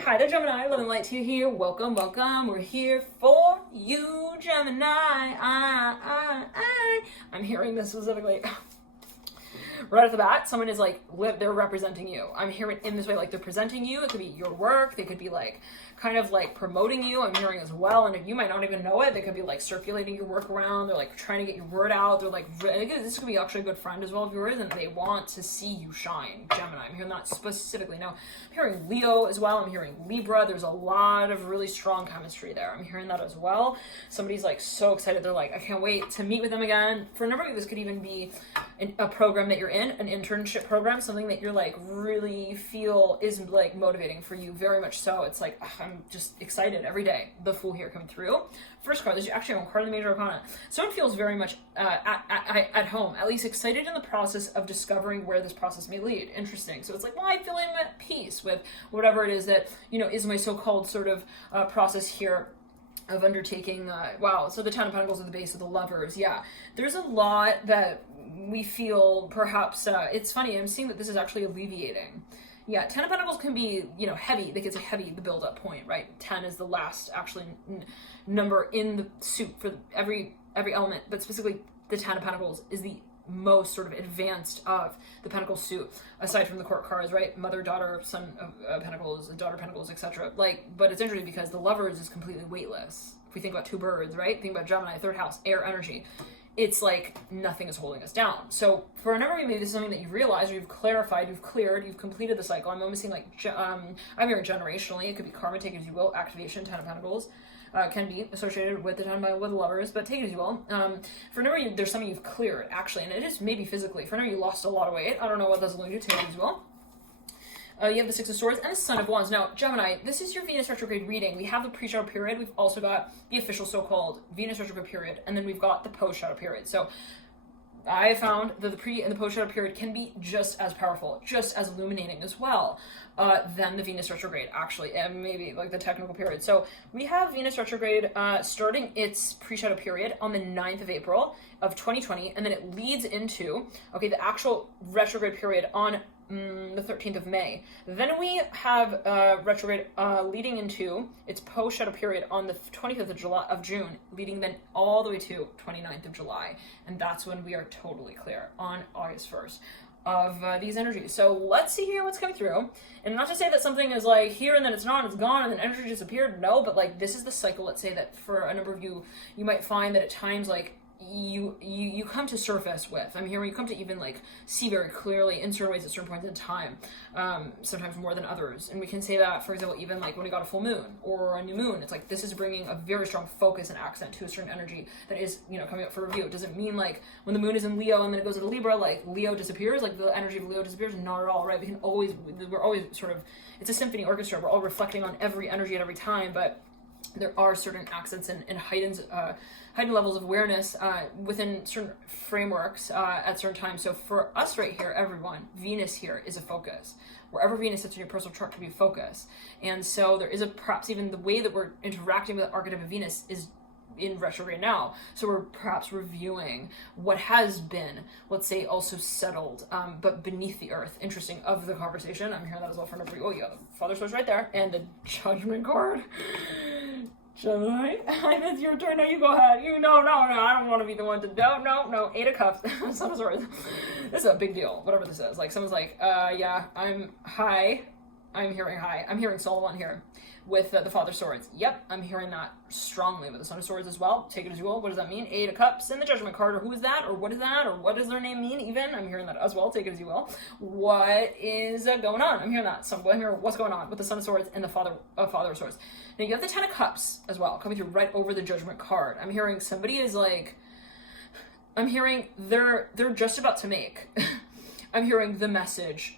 Hi there, Gemini. Love and light to you here. Welcome, welcome. We're here for you, Gemini. I'm hearing this specifically. Right off the bat, someone is like, they're representing you. I'm hearing in this way, like they're presenting you. It could be your work. They could be like, kind of like promoting you. I'm hearing as well. And you might not even know it. They could be like circulating your work around. They're like trying to get your word out. They're like, this could be actually a good friend as well of yours. And they want to see you shine, Gemini. I'm hearing that specifically. Now, I'm hearing Leo as well. I'm hearing Libra. There's a lot of really strong chemistry there. I'm hearing that as well. Somebody's like so excited. They're like, I can't wait to meet with them again. For a number of you, this could even be a program that you're in, an internship program, something that you're like really feel is like motivating for you, very much so. It's like, I'm just excited every day. The Fool here coming through. First card, there's actually one card in the Major Arcana. Someone feels very much at home, at least excited in the process of discovering where this process may lead. Interesting. So it's like, well, I feel I'm at peace with whatever it is that, you know, is my so-called sort of process here of undertaking. Wow. So the Ten of Pentacles at the base of the Lovers. Yeah. There's a lot that we feel perhaps, it's funny, I'm seeing that this is actually alleviating. Yeah, Ten of Pentacles can be, you know, heavy. That gets a heavy, the build-up point, right? 10 is the last actually number in the suit for every element, but specifically the Ten of Pentacles is the most sort of advanced of the Pentacle suit, aside from the Court cards, right? Mother, daughter, son of Pentacles, daughter Pentacles, etc. Like, but it's interesting because the Lovers is completely weightless. If we think about two birds, right? Think about Gemini, third house, air energy. It's like nothing is holding us down. So for a number of you, maybe this is something that you've realized, or you've clarified, you've cleared, you've completed the cycle. I'm almost seeing like, I'm hearing generationally, it could be karma, take it as you will, activation, Ten of Pentacles, can be associated with the Ten of with Lovers, but take it as you will. For a number of you, there's something you've cleared, actually, and it is maybe physically. For a number of you, lost a lot of weight. I don't know what that's alluding to, take it as you will. You have the Six of Swords and the Son of Wands. Now, Gemini, this is your Venus retrograde reading. We have the pre-shadow period. We've also got the official so-called Venus retrograde period, and then we've got the post-shadow period. So I found that the pre and the post-shadow period can be just as powerful, just as illuminating as well than the Venus retrograde, actually, and maybe like the technical period. So we have Venus retrograde starting its pre-shadow period on the 9th of April of 2020, and then it leads into, okay, the actual retrograde period on the 13th of May. Then we have retrograde leading into its post-shadow period on the 25th of June, leading then all the way to 29th of July. And that's when we are totally clear on August 1st of these energies. So let's see here what's coming through. And not to say that something is like here and then it's not, it's gone, and then energy disappeared. No, but like this is the cycle. Let's say that for a number of you, you might find that at times like you come to surface with. I'm here when you come to even like see very clearly in certain ways at certain points in time, sometimes more than others. And we can say that, for example, even like when we got a full moon or a new moon, it's like this is bringing a very strong focus and accent to a certain energy that is, you know, coming up for review. It doesn't mean like when the moon is in Leo and then it goes into Libra, like Leo disappears, like the energy of Leo disappears. Not at all, right? We're always sort of, it's a symphony orchestra. We're all reflecting on every energy at every time, but there are certain accents and heightened levels of awareness within certain frameworks at certain times. So for us right here, everyone, Venus here is a focus. Wherever Venus sits in your personal chart can be a focus. And so there is perhaps even the way that we're interacting with the archetype of Venus is in retrograde now. So we're perhaps reviewing what has been, let's say, also settled, but beneath the earth. Interesting of the conversation. I'm hearing that as well for number. Oh, yeah, the Father Source right there. And the Judgment card. Gemini, it's your turn. No, you go ahead. No, I don't want to be the one to. No. 8 of Cups. Son of Swords. This is a big deal. Whatever this is. Like someone's like, yeah, I'm high. I'm hearing high. I'm hearing Solomon here with the Father Swords. Yep, I'm hearing that strongly with the Son of Swords as well. Take it as you will. What does that mean? 8 of Cups and the Judgment card, or who is that, or what is that, or what does their name mean even? I'm hearing that as well. Take it as you will. What is going on? I'm hearing that. I'm hearing what's going on with the Son of Swords and the Father of Swords. Now you have the 10 of Cups as well, coming through right over the Judgment card. I'm hearing somebody is like, I'm hearing they're just about to make. I'm hearing the message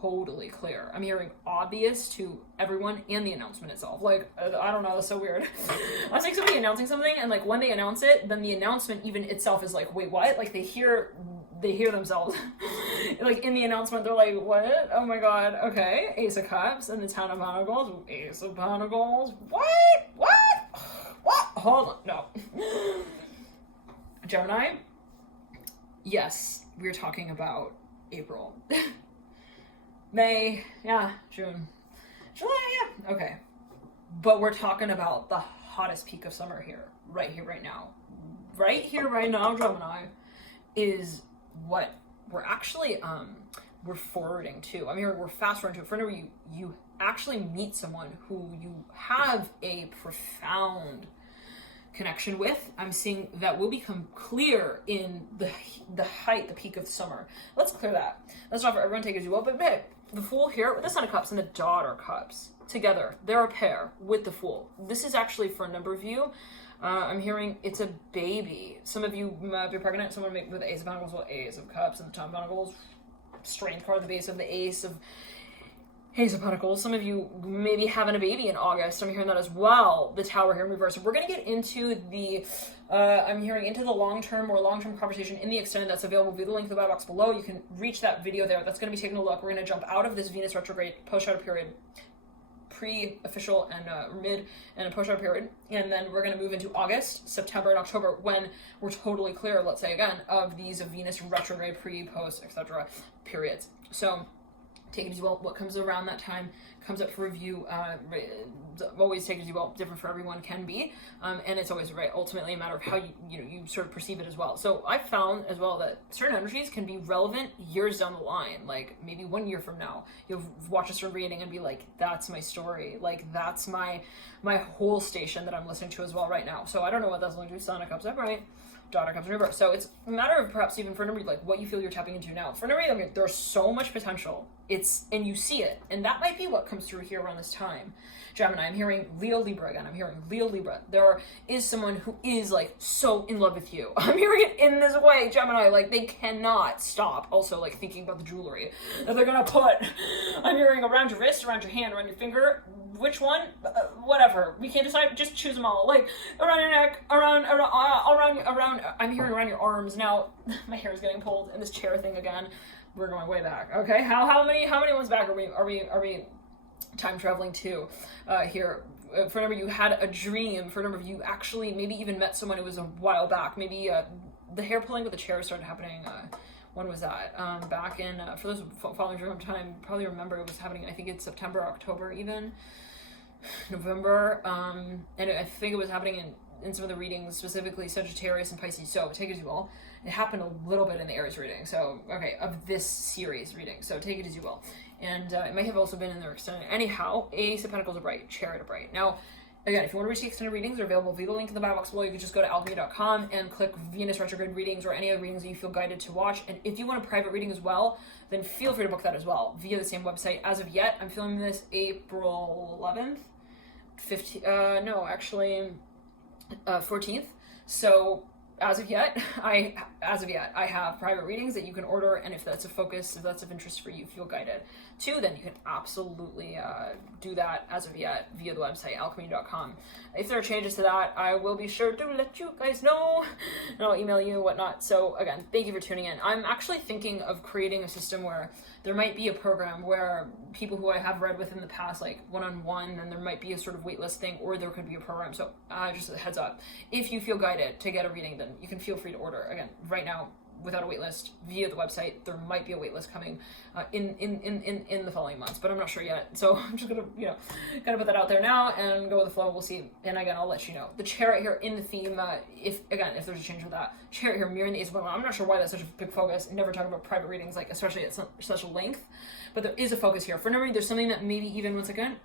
totally clear. I'm hearing obvious to everyone and the announcement itself. Like, I don't know, that's so weird. I'm seeing somebody announcing something, and like when they announce it, then the announcement even itself is like, wait, what? Like they hear themselves. Like in the announcement, they're like, what? Oh my god, okay. Ace of Cups and the Ten of Pentacles. Ace of Pentacles. What? Hold on, no. Gemini, yes, we're talking about April. May, yeah, June, July, yeah. Okay. But we're talking about the hottest peak of summer here, right now. Right here, right now, Gemini, is what we're actually, we're forwarding to. I'm hearing we're fast forwarding to. For whenever you actually meet someone who you have a profound connection with, I'm seeing that will become clear in the height, the peak of summer. Let's clear that. That's not for everyone, take it as you will, but babe, the Fool here with the Son of Cups and the Daughter Cups together, they're a pair with the Fool. This is actually for a number of you. I'm hearing it's a baby. Some of you might be pregnant. Someone with the Ace of Pentacles, well, Ace of Cups and the Ten of Pentacles, Strength card, the base of the Ace of Pentacles. Some of you maybe having a baby in August. I'm hearing that as well. The Tower here in reverse. So we're going to get into the, I'm hearing into the long-term conversation in the extended that's available via the link in the bio box below. You can reach that video there. That's going to be taking a look. We're going to jump out of this Venus retrograde post-shadow period, pre-official and mid and a post-shadow period. And then we're going to move into August, September, and October when we're totally clear, let's say again, of these Venus retrograde, pre-post, etc. periods. So take it as you will. What comes around that time comes up for review. Always take it as you will. Different for everyone can be, and it's always ultimately a matter of how you sort of perceive it as well. So I found as well that certain energies can be relevant years down the line, like maybe 1 year from now. You'll watch a certain reading and be like, "That's my story. Like that's my whole station that I'm listening to as well right now." So I don't know what that's going to do. Son of Cups upright. Daughter Comes in reverse. So it's a matter of perhaps even for a number, like what you feel you're tapping into now. For a number, I mean, there's so much potential. And you see it. And that might be what comes through here around this time. Gemini, I'm hearing Leo Libra again. I'm hearing Leo Libra. There is someone who is like so in love with you. I'm hearing it in this way, Gemini. Like they cannot stop. Also like thinking about the jewelry that they're going to put. I'm hearing around your wrist, around your hand, around your finger. Which one? Whatever. We can't decide. Just choose them all. Like around your neck, around. I'm hearing around your arms. Now my hair is getting pulled in this chair thing again. We're going way back. Okay. How many ones back are we time traveling to here? For a number, you had a dream. For a number of you, actually maybe even met someone who was a while back. Maybe the hair pulling with the chair started happening. When was that? Back in for those following during time, probably remember it was happening. I think it's September, October, even November, and I think it was happening in some of the readings, specifically Sagittarius and Pisces. So take it as you will. It happened a little bit in the Aries reading. So okay, of this series reading. So take it as you will. And it may have also been in their extended. Anyhow, Ace of Pentacles upright, Chariot upright. Now, again, if you want to reach the extended readings, they're available via the link in the bio box below. You can just go to alchemy.com and click Venus retrograde readings or any other readings that you feel guided to watch. And if you want a private reading as well, then feel free to book that as well via the same website. As of yet, I'm filming this April 11th, 14th. So as of yet, I have private readings that you can order, and if that's a focus, if that's of interest for you, feel guided to, then you can absolutely do that as of yet via the website alchemy.com. If there are changes to that, I will be sure to let you guys know, and I'll email you and whatnot. So again, thank you for tuning in. I'm actually thinking of creating a system where there might be a program where people who I have read with in the past, like one-on-one, and there might be a sort of waitlist thing, or there could be a program. So just a heads up, if you feel guided to get a reading, then you can feel free to order. Again, right now, without a waitlist via the website, there might be a waitlist coming in the following months, but I'm not sure yet. So I'm just gonna kind of put that out there now and go with the flow. We'll see. And again, I'll let you know. The Chariot here in the theme, if there's a change with that Chariot here mirroring the Ace of Pentacles. I'm not sure why that's such a big focus. Never talking about private readings, like especially at such a length, but there is a focus here. For number, there's something that maybe even once again,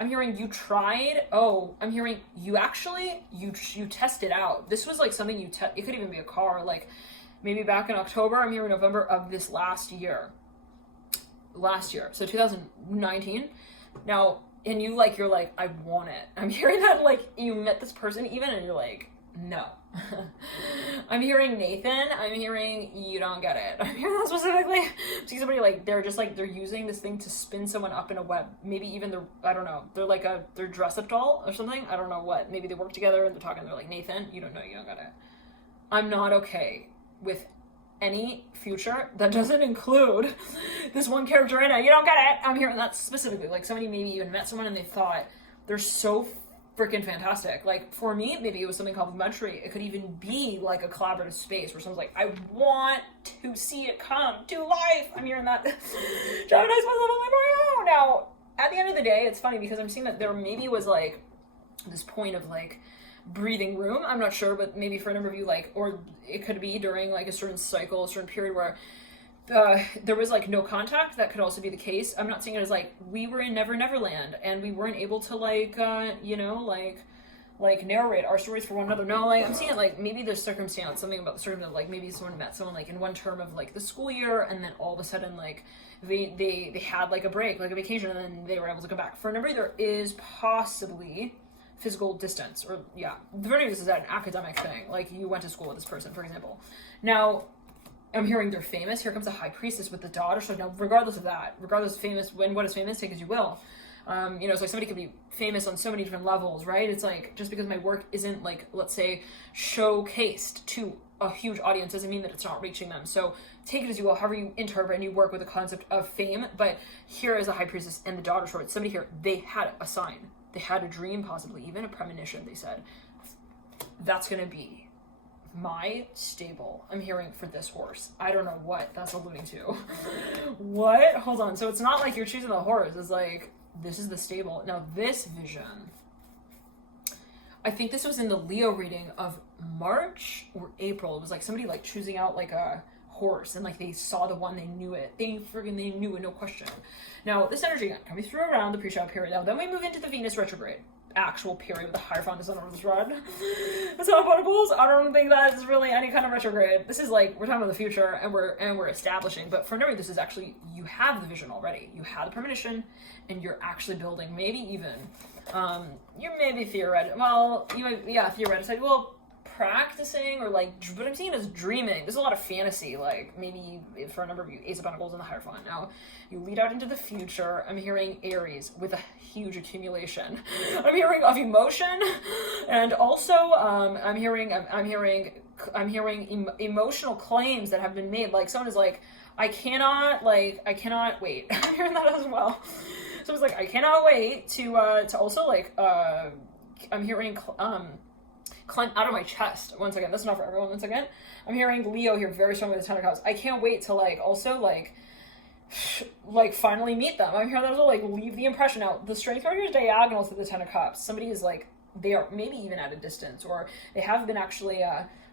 I'm hearing you tried. Oh, I'm hearing you actually you tested out. This was like something it could even be a car, like maybe back in October. I'm hearing November of this last year, so 2019. Now, and you're like, I want it. I'm hearing that like you met this person even, and you're like, no. I'm hearing Nathan. I'm hearing you don't get it. I'm hearing that specifically. See somebody like they're using this thing to spin someone up in a web. Maybe even I don't know. They're dress-up doll or something. I don't know what. Maybe they work together and they're talking. They're like, Nathan, you don't get it. I'm not okay with any future that doesn't include this one character in it. You don't get it. I'm hearing that specifically. Like somebody maybe even met someone and they thought they're so freaking fantastic. Like for me, maybe it was something complimentary. It could even be like a collaborative space where someone's like, I want to see it come to life. I'm hearing that. Gemini's my little now. at the end of the day, it's funny because I'm seeing that there maybe was like this point of like breathing room. I'm not sure, but maybe for a number of you, like, or it could be during like a certain cycle, a certain period where there was like no contact. That could also be the case. I'm not seeing it as like we were in Never Never Land and we weren't able to like you know, like narrate our stories for one another. No, like I'm seeing it like maybe there's circumstance, something about the circumstance, like maybe someone met someone like in one term of like the school year, and then all of a sudden like they had like a break, like a vacation, and then they were able to come back. For a number, there is possibly physical distance, or yeah, the very this is an academic thing, like you went to school with this person, for example. Now I'm hearing they're famous. Here comes the high priestess with the daughter. So now regardless of that, regardless of famous, when what is famous, take as you will. You know, it's like somebody could be famous on so many different levels, right? It's like, just because my work isn't like, let's say, showcased to a huge audience doesn't mean that it's not reaching them. So take it as you will, however you interpret and you work with the concept of fame. But here is a high priestess and the daughter short. Somebody here, they had a sign. They had a dream, possibly even a premonition. They said, that's going to be my stable. I'm hearing for this horse. I don't know what that's alluding to. What? Hold on. So it's not like you're choosing the horse. It's like, this is the stable. Now this vision, I think this was in the Leo reading of March or April. It was like somebody like choosing out like a horse, and like they saw the one, they knew it. They knew it, no question. Now this energy again coming through around the pre-shadow period. Now then we move into the Venus retrograde actual period with the Hierophant, the Sun of this rod. That's how Pentacles. I don't think that is really any kind of retrograde. This is like, we're talking about the future and we're establishing. But for Nuri, this is actually, you have the vision already. You have the premonition and you're actually building, maybe even, you're maybe theoretic. Well, you might, yeah, theoretic. Well, practicing or like, what I'm seeing is dreaming. There's a lot of fantasy, like maybe for a number of you, Ace of Pentacles and the Hierophant. Now you lead out into the future. I'm hearing Aries with a huge accumulation. I'm hearing of emotion, and also I'm hearing emotional claims that have been made. Like someone is like, I cannot wait. I'm hearing that as well. So it's like, I cannot wait to also like, I'm hearing climb out of my chest. One second, that's not for everyone. One second. I'm hearing Leo here very strongly with the Ten of Cups. I can't wait to like also like finally meet them. I'm hearing that also like leave the impression out. The strength card here is diagonal to the Ten of Cups. Somebody is like, they are maybe even at a distance, or they have been actually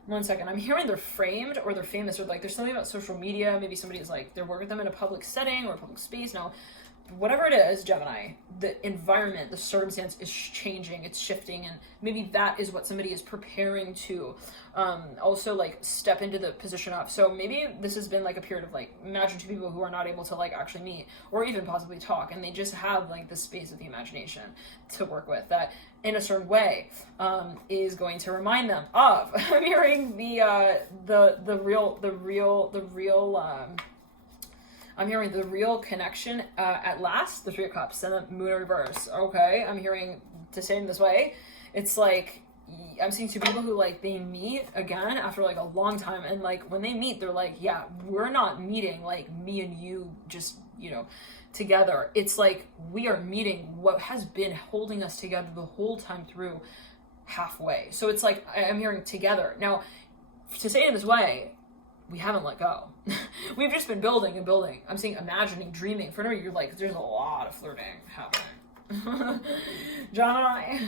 one second. I'm hearing they're framed or they're famous, or like there's something about social media. Maybe somebody is like, they're working with them in a public setting or a public space. Now, whatever it is, Gemini, the environment, the circumstance is changing, it's shifting, and maybe that is what somebody is preparing to also like step into the position of. So maybe this has been like a period of like, imagine two people who are not able to like actually meet or even possibly talk, and they just have like the space of the imagination to work with that in a certain way is going to remind them of. I'm hearing the real I'm hearing the real connection at last, the Three of Cups, and the Moon in reverse. Okay, I'm hearing, to say it in this way, it's like, I'm seeing two people who like, they meet again after like a long time, and like when they meet, they're like, yeah, we're not meeting like me and you just, you know, together. It's like, we are meeting what has been holding us together the whole time through halfway. So it's like, I'm hearing together. Now, to say it in this way, we haven't let go. We've just been building and building. I'm saying imagining, dreaming. For now, you're like, there's a lot of flirting happening. Gemini,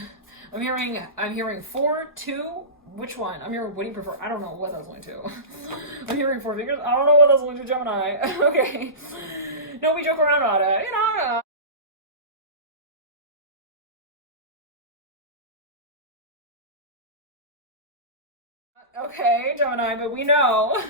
I'm hearing 4, 2, which one? I'm hearing, what do you prefer? I don't know what that's only 2. I'm hearing 4 figures. I don't know what that's only 2, Gemini. Okay. No, we joke around about it. You know, okay, Gemini, but we know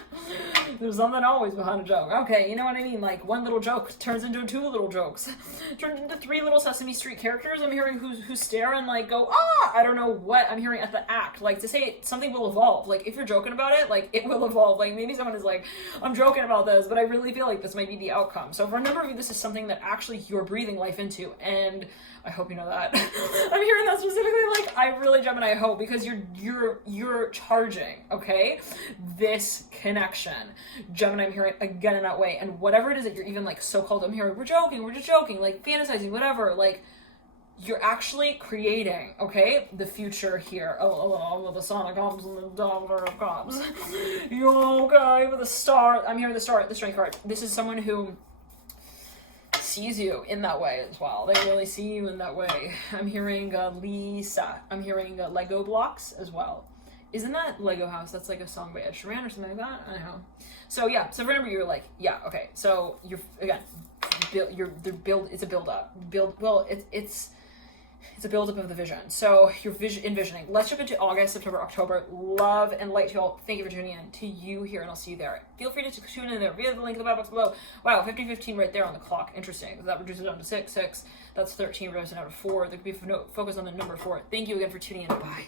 there's something always behind a joke. Okay, you know what I mean? Like, one little joke turns into 2 little jokes. Turns into 3 little Sesame Street characters. I'm hearing who stare and, like, go, ah! I don't know what I'm hearing at the act. Like, to say something will evolve. Like, if you're joking about it, like, it will evolve. Like, maybe someone is like, I'm joking about this, but I really feel like this might be the outcome. So for a number of you, this is something that actually you're breathing life into, and I hope you know that. I'm hearing that specifically, like, I really, Gemini, I hope, because you're charging, okay? This connection. Gemini, I'm hearing again in that way. And whatever it is that you're even, like, so-called, I'm hearing, we're just joking, like, fantasizing, whatever, like, you're actually creating, okay, the future here. Oh, the Son of Cups and the Daughter of Cups. You okay with the star? I'm hearing the star, the strength card. This is someone who sees you in that way as well. They really see you in that way. I'm hearing Lisa. I'm hearing Lego blocks as well. Isn't that Lego House? That's like a song by Ed Sheeran or something like that. I don't know. So yeah. So remember, you're like, yeah, okay. So you're again, it's a build up. It's a build-up of the vision. So you're envisioning. Let's jump into August, September, October. Love and light to you all. Thank you for tuning in to you here, and I'll see you there. Feel free to tune in there via the link in the box below. Wow, 50-15 right there on the clock. Interesting. That reduces it down to 6. That's 13 reduced down to 4. There could be focus on the number 4. Thank you again for tuning in. Bye.